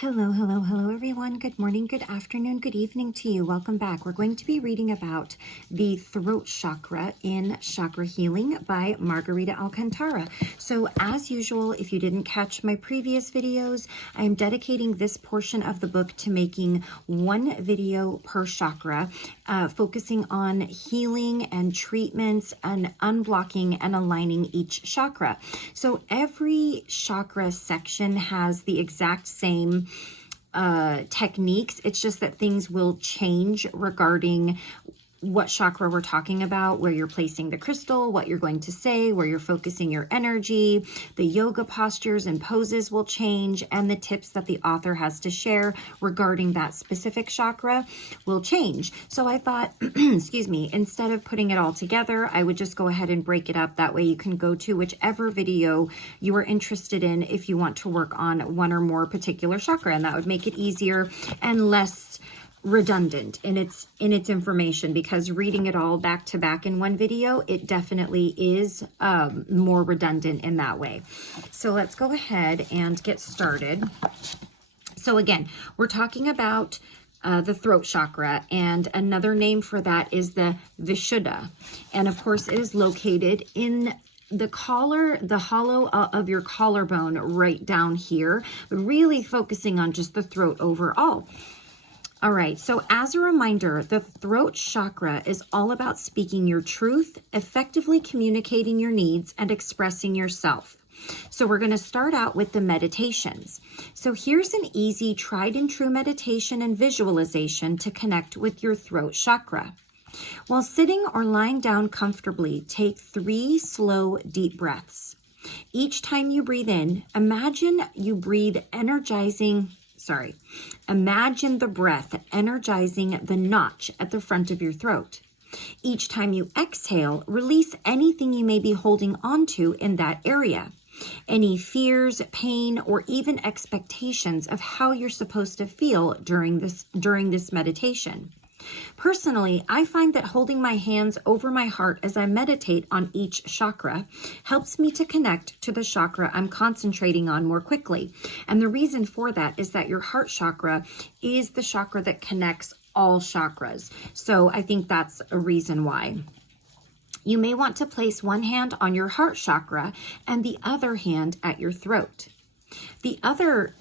Hello, hello, hello, everyone. Good morning, good afternoon, good evening to you. Welcome back. We're going to be reading about the throat chakra in Chakra Healing by Margarita Alcantara. So as usual, if you didn't catch my previous videos, I am dedicating this portion of the book to making one video per chakra, focusing on healing and treatments and unblocking and aligning each chakra. So every chakra section has the exact same techniques. It's just that things will change regarding what chakra we're talking about, where you're placing the crystal, what you're going to say, where you're focusing your energy. The yoga postures and poses will change, and the tips that the author has to share regarding that specific chakra will change. So I thought, excuse me, instead of putting it all together, I would just go ahead and break it up. That way you can go to whichever video you are interested in if you want to work on one or more particular chakra, and that would make it easier and less redundant in its information, because reading it all back to back in one video, it definitely is more redundant in that way. So let's go ahead and get started. So again, we're talking about the throat chakra, and another name for that is the Vishudda, and of course it is located in the hollow of your collarbone right down here, but really focusing on just the throat overall. All right, so as a reminder, the throat chakra is all about speaking your truth, effectively communicating your needs, and expressing yourself. So we're going to start out with the meditations. So here's an easy, tried and true meditation and visualization to connect with your throat chakra. While sitting or lying down comfortably, take 3 slow, deep breaths. Each time you breathe in, imagine the breath energizing the notch at the front of your throat. Each time you exhale, release anything you may be holding onto in that area. Any fears, pain, or even expectations of how you're supposed to feel during this meditation. Personally, I find that holding my hands over my heart as I meditate on each chakra helps me to connect to the chakra I'm concentrating on more quickly. And the reason for that is that your heart chakra is the chakra that connects all chakras. So I think that's a reason why. You may want to place one hand on your heart chakra and the other hand at your throat. The other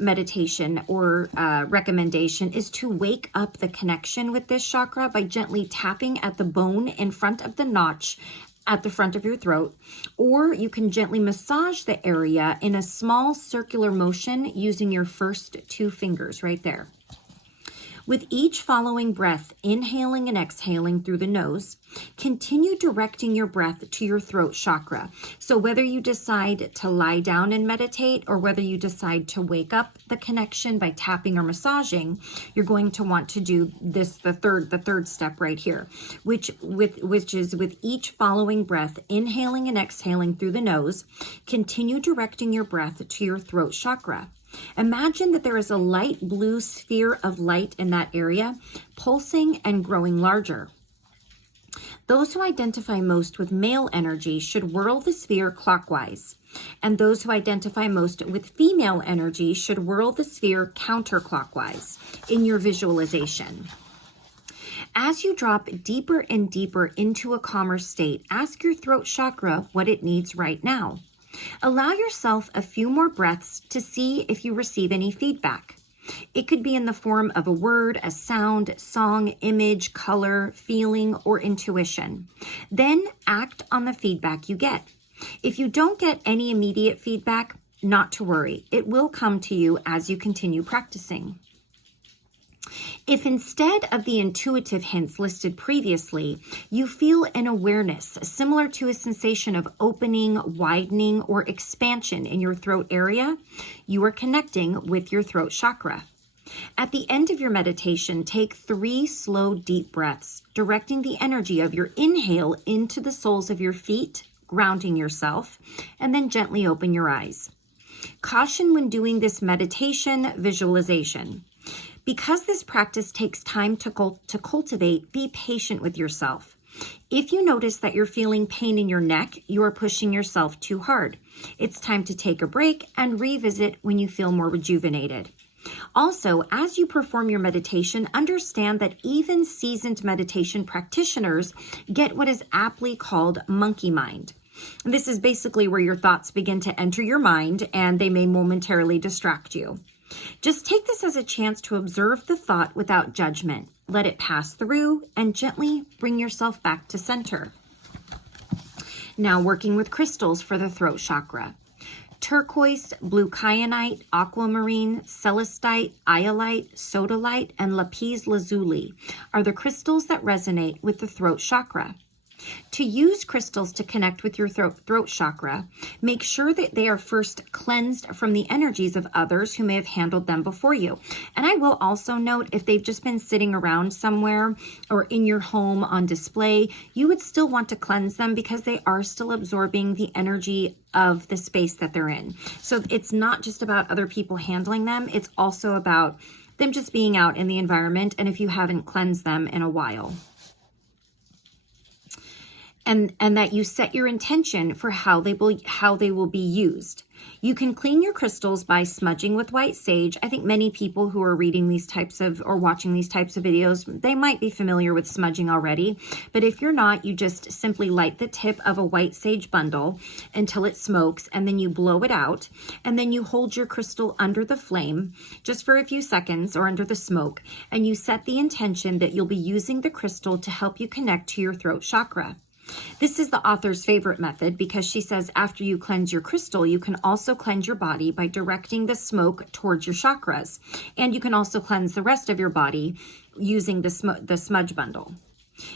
meditation or recommendation is to wake up the connection with this chakra by gently tapping at the bone in front of the notch at the front of your throat, or you can gently massage the area in a small circular motion using your first 2 fingers right there. With each following breath, inhaling and exhaling through the nose, continue directing your breath to your throat chakra. So whether you decide to lie down and meditate, or whether you decide to wake up the connection by tapping or massaging, you're going to want to do this, the third step right here, which is with each following breath, inhaling and exhaling through the nose, continue directing your breath to your throat chakra. Imagine that there is a light blue sphere of light in that area, pulsing and growing larger. Those who identify most with male energy should whirl the sphere clockwise, and those who identify most with female energy should whirl the sphere counterclockwise in your visualization. As you drop deeper and deeper into a calmer state, ask your throat chakra what it needs right now. Allow yourself a few more breaths to see if you receive any feedback. It could be in the form of a word, a sound, song, image, color, feeling, or intuition. Then act on the feedback you get. If you don't get any immediate feedback, not to worry. It will come to you as you continue practicing. If instead of the intuitive hints listed previously, you feel an awareness similar to a sensation of opening, widening, or expansion in your throat area, you are connecting with your throat chakra. At the end of your meditation, take 3 slow, deep breaths, directing the energy of your inhale into the soles of your feet, grounding yourself, and then gently open your eyes. Caution when doing this meditation visualization. Because this practice takes time to cultivate, be patient with yourself. If you notice that you're feeling pain in your neck, you are pushing yourself too hard. It's time to take a break and revisit when you feel more rejuvenated. Also, as you perform your meditation, understand that even seasoned meditation practitioners get what is aptly called monkey mind. This is basically where your thoughts begin to enter your mind and they may momentarily distract you. Just take this as a chance to observe the thought without judgment. Let it pass through and gently bring yourself back to center. Now, working with crystals for the throat chakra. Turquoise, blue kyanite, aquamarine, celestite, iolite, sodalite, and lapis lazuli are the crystals that resonate with the throat chakra. To use crystals to connect with your throat chakra, make sure that they are first cleansed from the energies of others who may have handled them before you. And I will also note, if they've just been sitting around somewhere or in your home on display, you would still want to cleanse them because they are still absorbing the energy of the space that they're in. So it's not just about other people handling them, it's also about them just being out in the environment and if you haven't cleansed them in a while. And that you set your intention for how they will be used. You can clean your crystals by smudging with white sage. I think many people who are reading these types of or watching these types of videos, they might be familiar with smudging already. But if you're not, you just simply light the tip of a white sage bundle until it smokes, and then you blow it out, and then you hold your crystal under the flame just for a few seconds or under the smoke, and you set the intention that you'll be using the crystal to help you connect to your throat chakra. This is the author's favorite method because she says after you cleanse your crystal, you can also cleanse your body by directing the smoke towards your chakras. And you can also cleanse the rest of your body using the smudge bundle.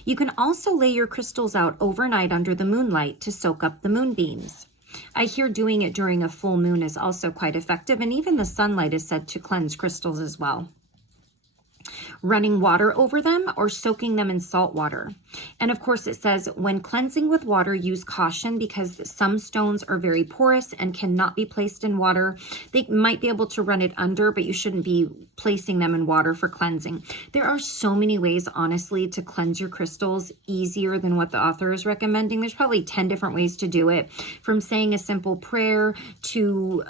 You can also lay your crystals out overnight under the moonlight to soak up the moonbeams. I hear doing it during a full moon is also quite effective, and even the sunlight is said to cleanse crystals as well. Running water over them or soaking them in salt water. And of course it says when cleansing with water, use caution because some stones are very porous and cannot be placed in water. They might be able to run it under, but you shouldn't be placing them in water for cleansing. There are so many ways, honestly, to cleanse your crystals easier than what the author is recommending. There's probably 10 different ways to do it, from saying a simple prayer to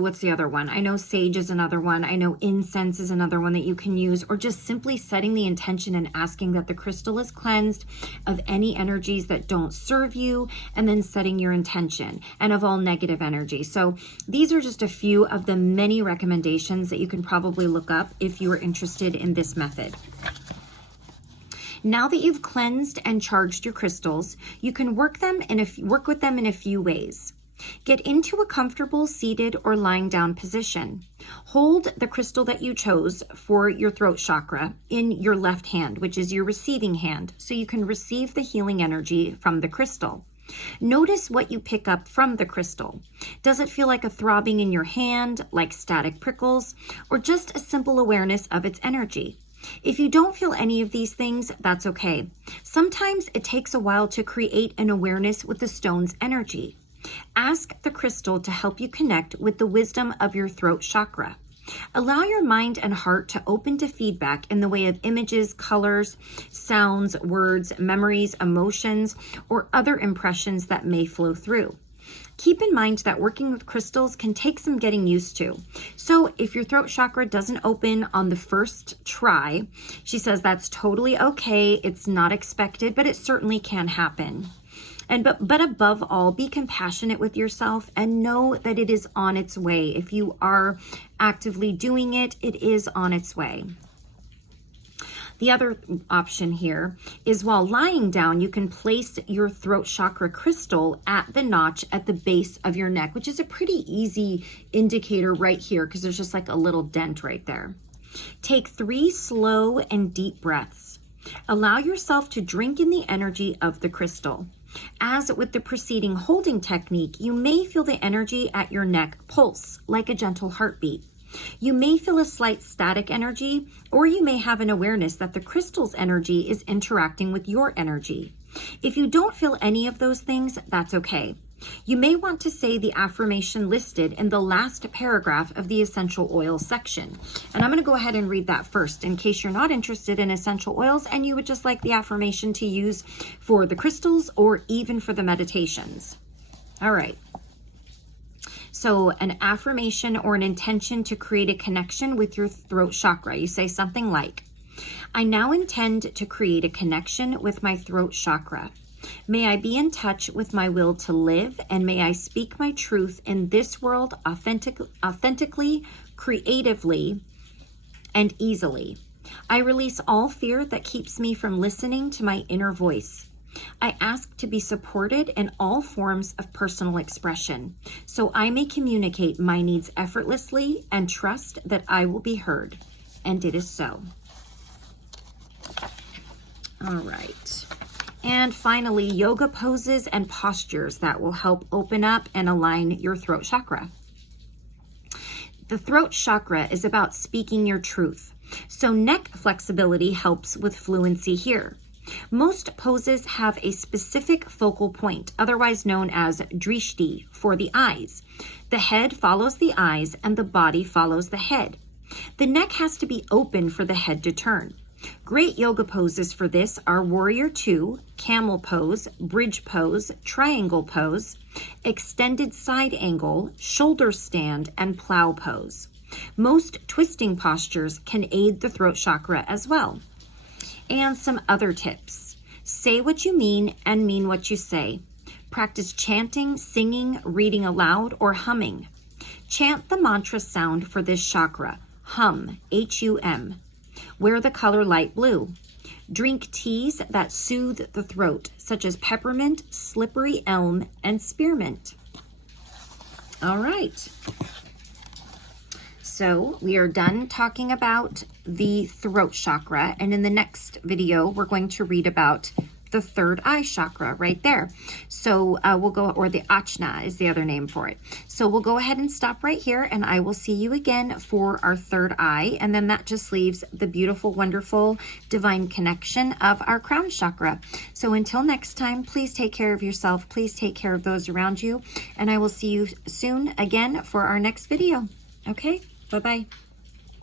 what's the other one? I know sage is another one. I know incense is another one that you can use, or just simply setting the intention and asking that the crystal is cleansed of any energies that don't serve you, and then setting your intention and of all negative energy. So these are just a few of the many recommendations that you can probably look up if you are interested in this method. Now that you've cleansed and charged your crystals, you can work with them in a few ways. Get into a comfortable seated or lying down position. Hold the crystal that you chose for your throat chakra in your left hand, which is your receiving hand, so you can receive the healing energy from the crystal. Notice what you pick up from the crystal. Does it feel like a throbbing in your hand, like static prickles, or just a simple awareness of its energy? If you don't feel any of these things, that's okay. Sometimes it takes a while to create an awareness with the stone's energy. Ask the crystal to help you connect with the wisdom of your throat chakra. Allow your mind and heart to open to feedback in the way of images, colors, sounds, words, memories, emotions, or other impressions that may flow through. Keep in mind that working with crystals can take some getting used to. So if your throat chakra doesn't open on the first try, she says that's totally okay. It's not expected, but it certainly can happen. But above all, be compassionate with yourself and know that it is on its way. If you are actively doing it, it is on its way. The other option here is while lying down, you can place your throat chakra crystal at the notch at the base of your neck, which is a pretty easy indicator right here because there's just like a little dent right there. Take 3 slow and deep breaths. Allow yourself to drink in the energy of the crystal. As with the preceding holding technique, you may feel the energy at your neck pulse like a gentle heartbeat. You may feel a slight static energy, or you may have an awareness that the crystal's energy is interacting with your energy. If you don't feel any of those things, that's okay. You may want to say the affirmation listed in the last paragraph of the essential oil section. And I'm going to go ahead and read that first in case you're not interested in essential oils and you would just like the affirmation to use for the crystals or even for the meditations. All right. So an affirmation or an intention to create a connection with your throat chakra. You say something like, I now intend to create a connection with my throat chakra. May I be in touch with my will to live, and may I speak my truth in this world authentically, creatively, and easily. I release all fear that keeps me from listening to my inner voice. I ask to be supported in all forms of personal expression, so I may communicate my needs effortlessly and trust that I will be heard. And it is so. All right. And finally, yoga poses and postures that will help open up and align your throat chakra. The throat chakra is about speaking your truth, so neck flexibility helps with fluency here. Most poses have a specific focal point, otherwise known as drishti, for the eyes. The head follows the eyes and the body follows the head. The neck has to be open for the head to turn. Great yoga poses for this are Warrior Two, Camel Pose, Bridge Pose, Triangle Pose, Extended Side Angle, Shoulder Stand, and Plow Pose. Most twisting postures can aid the throat chakra as well. And some other tips. Say what you mean and mean what you say. Practice chanting, singing, reading aloud, or humming. Chant the mantra sound for this chakra. Hum, H-U-M. Wear the color light blue. Drink teas that soothe the throat, such as peppermint, slippery elm, and spearmint. All right. So we are done talking about the throat chakra, and in the next video, we're going to read about the third eye chakra right there. So we'll go, or the Ajna is the other name for it. So we'll go ahead and stop right here, and I will see you again for our third eye. And then that just leaves the beautiful, wonderful, divine connection of our crown chakra. So until next time, please take care of yourself. Please take care of those around you. And I will see you soon again for our next video. Okay, bye-bye.